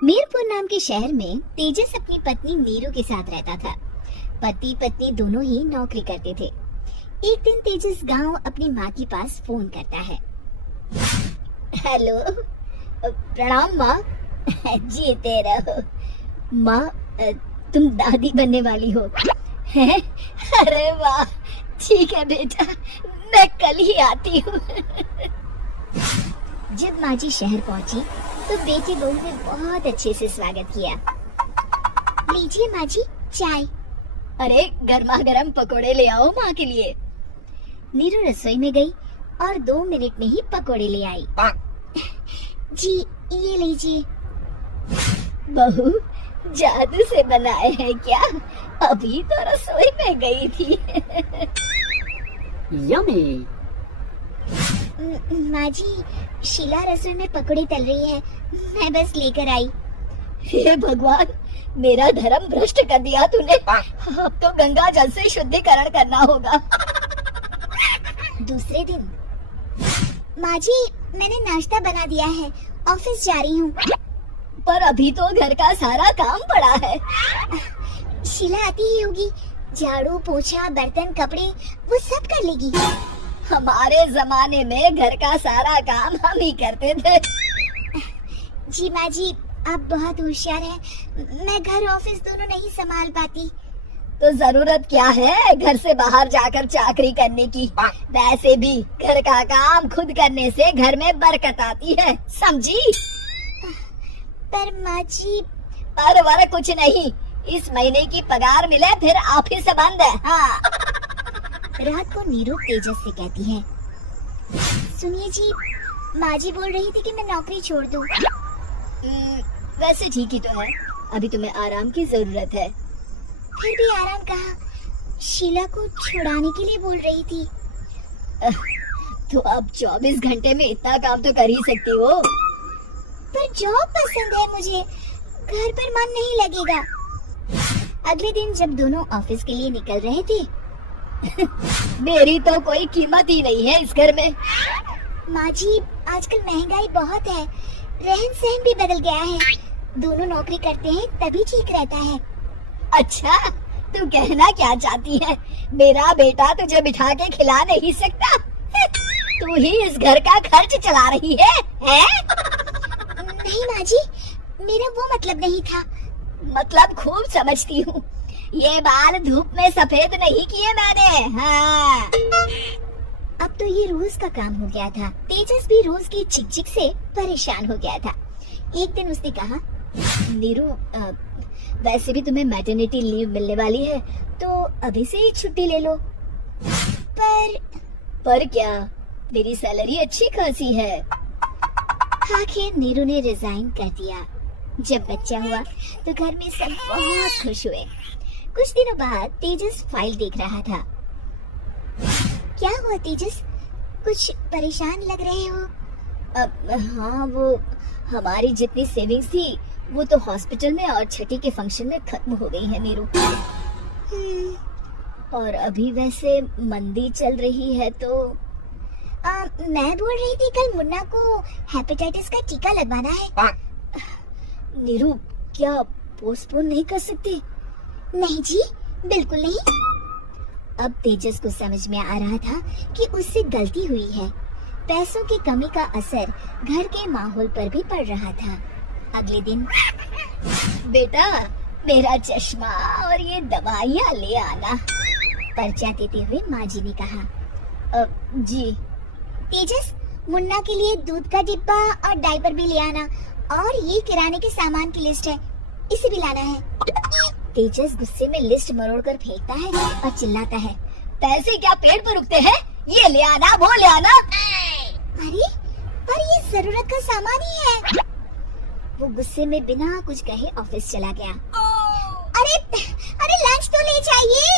मीरपुर नाम के शहर में तेजस अपनी पत्नी नीरू के साथ रहता था। पति पत्नी दोनों ही नौकरी करते थे। एक दिन तेजस गांव अपनी माँ के पास फोन करता है। हेलो, प्रणाम माँ। जीते रहो माँ, तुम दादी बनने वाली हो हैं? अरे वाह, ठीक है बेटा, मैं कल ही आती हूँ। जब माँ जी शहर पहुँची तो बेटी बहू ने बहुत अच्छे से स्वागत किया। लीजिए माँ जी चाय। अरे गर्मा गर्म पकोड़े ले आओ माँ के लिए। नीरू रसोई में गई और 2 मिनट में ही पकोड़े ले आई। जी ये लीजिए। बहू जादू से बनाए हैं क्या? अभी तो रसोई में गई थी। यम्मी। माँ जी, शीला रसोई में पकोड़े तल रही है, मैं बस लेकर आई। हे भगवान, मेरा धर्म भ्रष्ट कर दिया तूने। अब तो गंगा जल से शुद्धिकरण करना होगा। दूसरे दिन, माँ जी मैंने नाश्ता बना दिया है, ऑफिस जा रही हूँ। पर अभी तो घर का सारा काम पड़ा है। शीला आती ही होगी, झाड़ू पोछा बर्तन कपड़े वो सब कर लेगी। हमारे जमाने में घर का सारा काम हम ही करते थे। जी माँ जी, आप बहुत होशियार हैं, मैं घर ऑफिस दोनों नहीं संभाल पाती। तो जरूरत क्या है घर से बाहर जाकर चाकरी करने की? वैसे भी घर का काम खुद करने से घर में बरकत आती है, समझी? पर माँ जी, पर वर कुछ नहीं, इस महीने की पगार मिले फिर ऑफिस बंद है। हाँ। रात को नीरू तेजस से कहती है, सुनिए जी, माँ जी बोल रही थी कि मैं नौकरी छोड़ दूं। वैसे ठीक ही तो है, अभी तुम्हें आराम की जरूरत है। फिर भी आराम कहाँ, शीला को छुड़ाने के लिए बोल रही थी। तो अब 24 घंटे में इतना काम तो कर ही सकती हो। पर जॉब पसंद है मुझे, घर पर मन नहीं लगेगा। अगले दिन जब दोनों ऑफिस के लिए निकल रहे थे, मेरी तो कोई कीमत ही नहीं है इस घर में। माँ जी, आजकल महंगाई बहुत है, रहन सहन भी बदल गया है, दोनों नौकरी करते हैं तभी ठीक रहता है। अच्छा, तू कहना क्या चाहती है? मेरा बेटा तुझे बिठा के खिला नहीं सकता? तू ही इस घर का खर्च चला रही है, नहीं माँ जी, मेरा वो मतलब नहीं था। मतलब खूब समझती हूँ, ये बाल धूप में सफेद नहीं किए मैंने। हाँ। अब तो ये रोज का काम हो गया था। तेजस भी रोज की चिक-चिक से परेशान हो गया था। एक दिन उसने कहा, नीरू, वैसे भी तुम्हें मैटरनिटी लीव मिलने वाली है, तो अभी से ही छुट्टी ले लो। पर क्या, मेरी सैलरी अच्छी खासी है। आखिर नीरू ने रिजाइन कर दिया। जब बच्चा हुआ तो घर में सब बहुत खुश हुए। कुछ दिनों बाद तेजस फाइल देख रहा था। क्या हुआ तेजस, कुछ परेशान लग रहे हो? हाँ, वो हमारी जितनी सेविंग्स थी वो तो हॉस्पिटल में और छठी के फंक्शन में खत्म हो गई है नीरू। और अभी वैसे मंदी चल रही है तो मैं बोल रही थी कल मुन्ना को हेपेटाइटिस का टीका लगवाना है। नीरू, क्या पोस्टपोन नहीं कर सकते? नहीं जी, बिल्कुल नहीं। अब तेजस को समझ में आ रहा था कि उससे गलती हुई है। पैसों की कमी का असर घर के माहौल पर भी पड़ रहा था। अगले दिन, बेटा मेरा चश्मा और ये दवाइयाँ ले आना, पर्चा देते हुए माँ जी ने कहा। जी। तेजस, मुन्ना के लिए दूध का डिब्बा और डायपर भी ले आना, और ये किराने के सामान की लिस्ट है, इसे भी लाना है। तेजस गुस्से में लिस्ट मरोड़कर फेंकता है और चिल्लाता है, पैसे क्या पेड़ पर उगते हैं? ये ले आना, वो ले आना। अरे पर ये जरूरत का सामान ही है। वो गुस्से में बिना कुछ कहे ऑफिस चला गया। अरे अरे लंच तो ले जाइए।